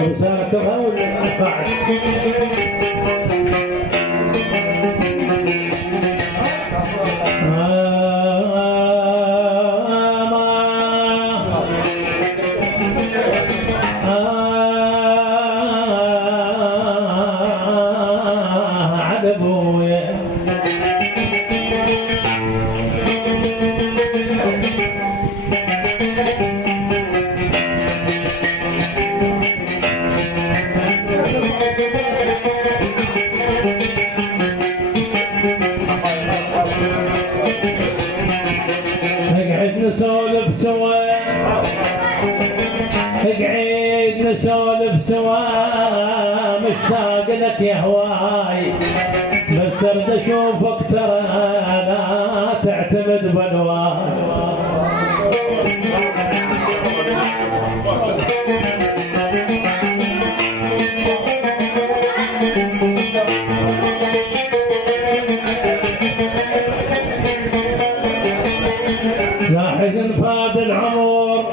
رسالتها ولا قاعد؟ نسولف سوا، اقعد نسولف سوا، مشتاق لك يا هواي، بس ارد اشوفك ترى لا تعتمد بالواي. حزن فاد العمر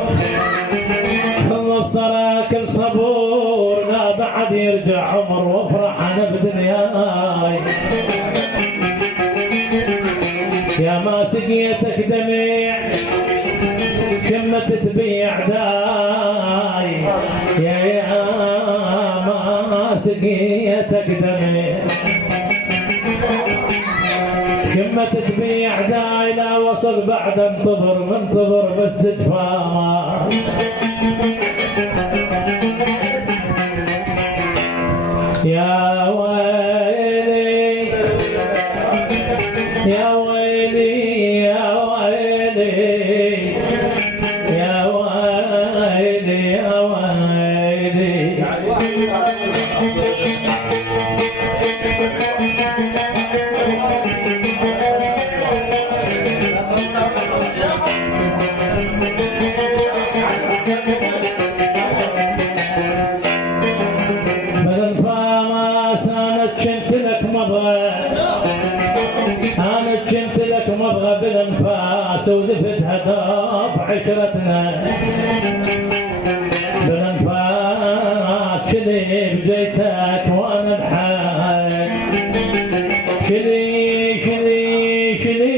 خلص ترى كل صبور، لا بعد يرجع عمر وافرح انا بدنياي. يا ما سقيتك دمع كم تتبيع داي، يا ما سقيتك دمع كم تتبيع داي، لا وصل بعد انتظر منتظر بس تفاهم. يا ويلي يا ويلي يا ويلي يا ويلي يا ويلي. مضغ بالانفاس ولفتها طاب عشرتنا بالانفاس، شلي بجيتك وانا الحاج، شلي شلي شلي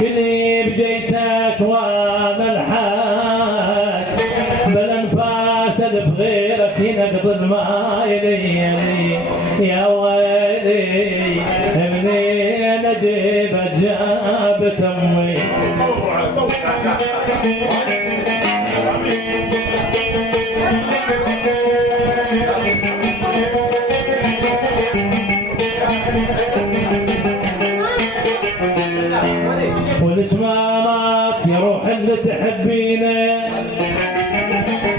شلي بجيتك وانا الحاج، بالانفاس اللي بغيرك ينقض المايلي. يا ويلي منين اجيب جابت امي، والجمامات يروح اللي تحبينه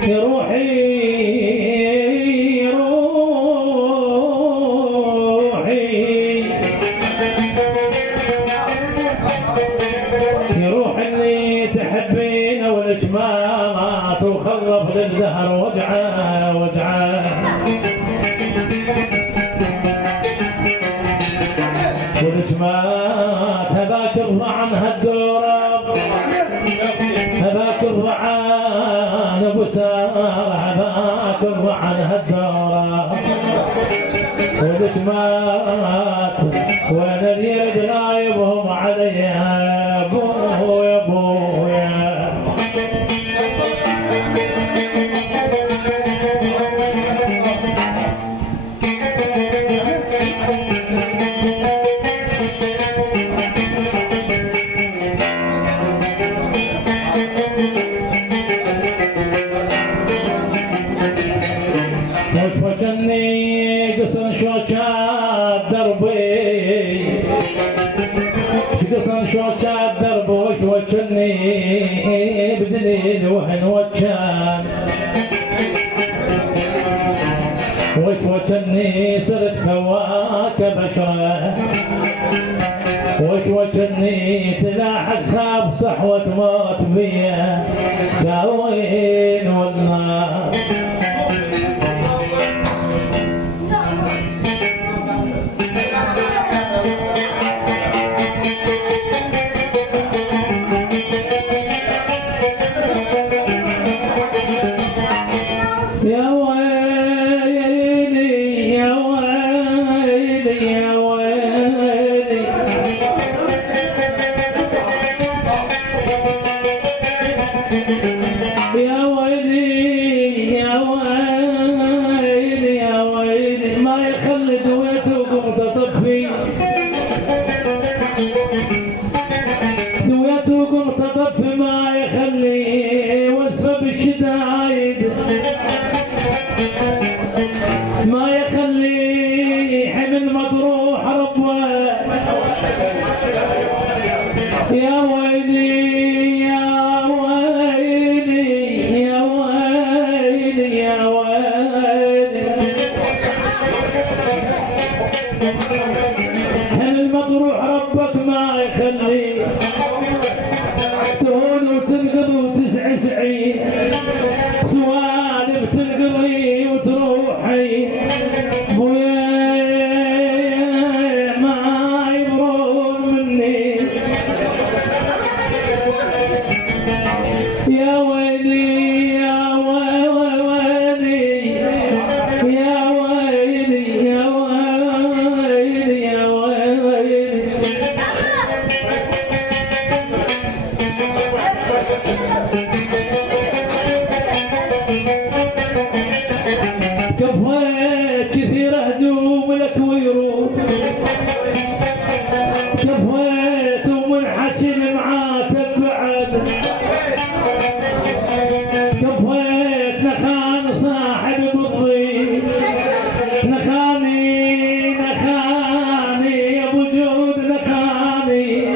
يروحي والجمامات وخرب للزهر وجعه وجعه، والجمامات هذاك الضعن هالدورة، هذاك الضعن ابو ساره، هذاك الضعن هالدورة، والجمامات وين اليد نايبهم عليها يا ابو يا ابو يا. وشوشني قصن شوشات دربي، قصن شوشات درب وشوشني بدليل وهن وجان، وشوشني صرت هواك بشرة، وشوشني ويني تلاحق خاب صحوة موت بيا يا وين والنار. يا ويلي يا ويلي يا ويلي يا ويلي يا ويلي يا ويلي ما يخلي دويتكم تطفي دويتكم تطفي ما يخلي وصف الشدايد ما يخلي حمل مطروح ربوه. يا ويلي يا ويلي يا ويلي يا ويلي حمل مطروح ربك ما يخلي تهون وتنقض وتسعسعي سوالف تنقضي وتروحي بويا ما يبرون مني. يا ويلي يا ويلي يا ويلي يا ويلي يا ويلي كفيت كثير هدوم لك ويروح كفيت ومنحشر معاتب بعد كفيت نخان صاحب بالضيف نخاني يا ابو جود نخاني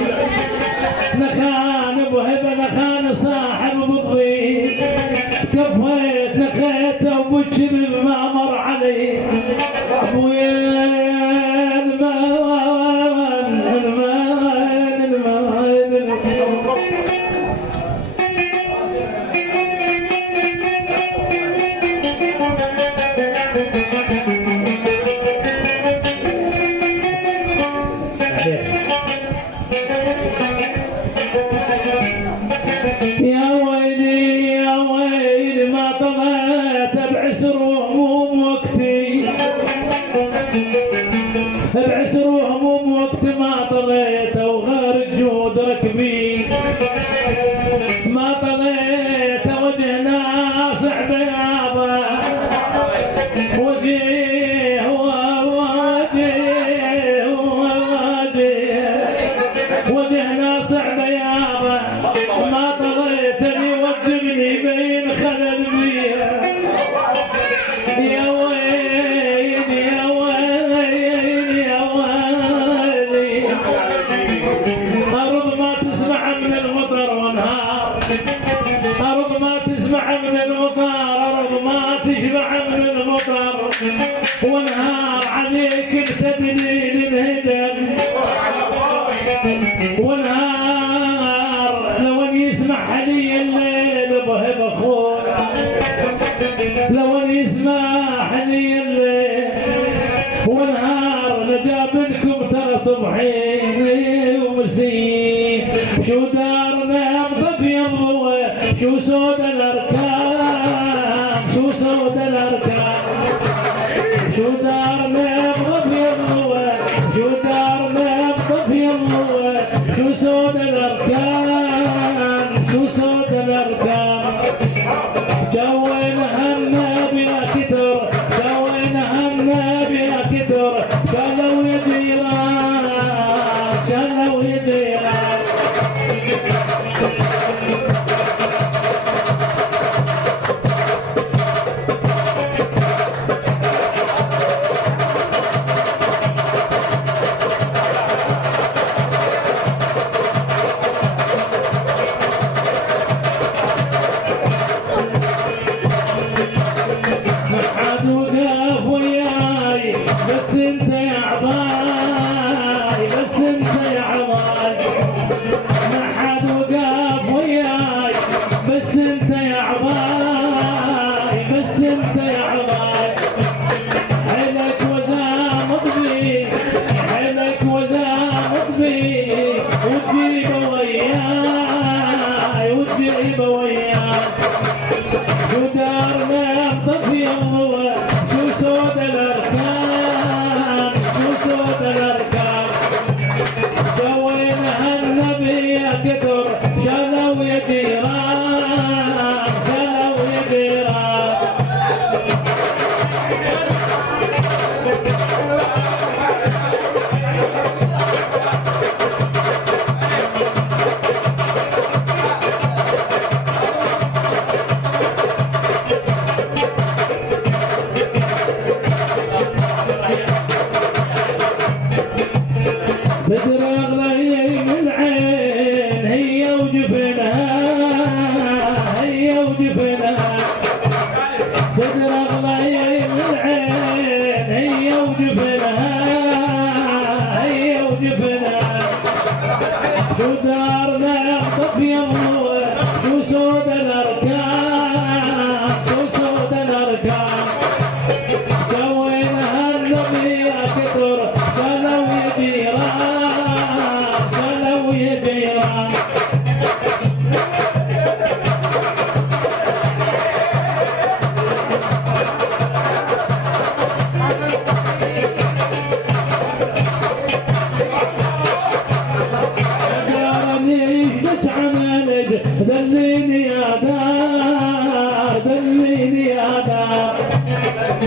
نخان ابو هبه نخان صاحب بالضيف كفيت نخيت ابو الشبل ما مر علي ابويا يا ويلي يا ويلي ما طمعت بعسر وهموم وقتي بعسر وهموم وقتي ما طليت وغير الجود ركبي ما طليت وجهنا صعب يابا وجيه وجهنا صعب يابا ما طليتني وجبني بين خلل بيها. يا ويلي يا ويلي يا ويلي أرض ما تسمع من المطر ونهار أرض ما تسمع من المطر أرض ما تشبع من المطر ونهار عليك انت دليل انهدم ونهار لو ان يسمح لي الليل بهب اخويا لو ان يسمح لي الليل ونهار لجابنكم ترى صبحين ومسين شو دارنا مطفي الضوء شو سود الاركان شو سود الاركان شو دارنا مطفي الضوء شو دارنا مطفي الضوء شو سود الاركان شو سود الاركان جوينا النبي يا كتر جوينا النبي يا كتر قالوا يا ديران قالوا يا ديران. بس انت يا عضاي بس انت يا عضاي وتجيب وياي وتجيب وياي ودارنا طفي الضوء شو سود الاركان شو سود الاركان سوينا النبي يا كثر شالوا يا جيران شالوا يا جيران تدرغ لي من العين هي وجفنها هي وجفنها تدرغ لي من العين هي وجفنها هي وجفنها شو دارنا طفي الضوء شو سود الاركان شو سود الاركان سوينا النبي يا كثر قالوا يا جيران قالوا يا جيران دليني يا دار دليني يا دار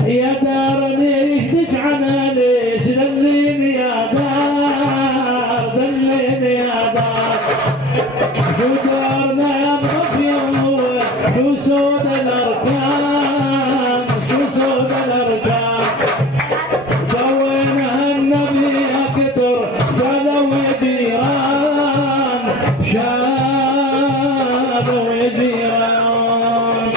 يا دار ليش تجعنا ليش دليني يا دار دليني يا دار شو دارنا مطفي الضوء شو سود الاركان شو سود الاركان سوينا النبي يا كثر شالوا يا جيران شالوا يا جيران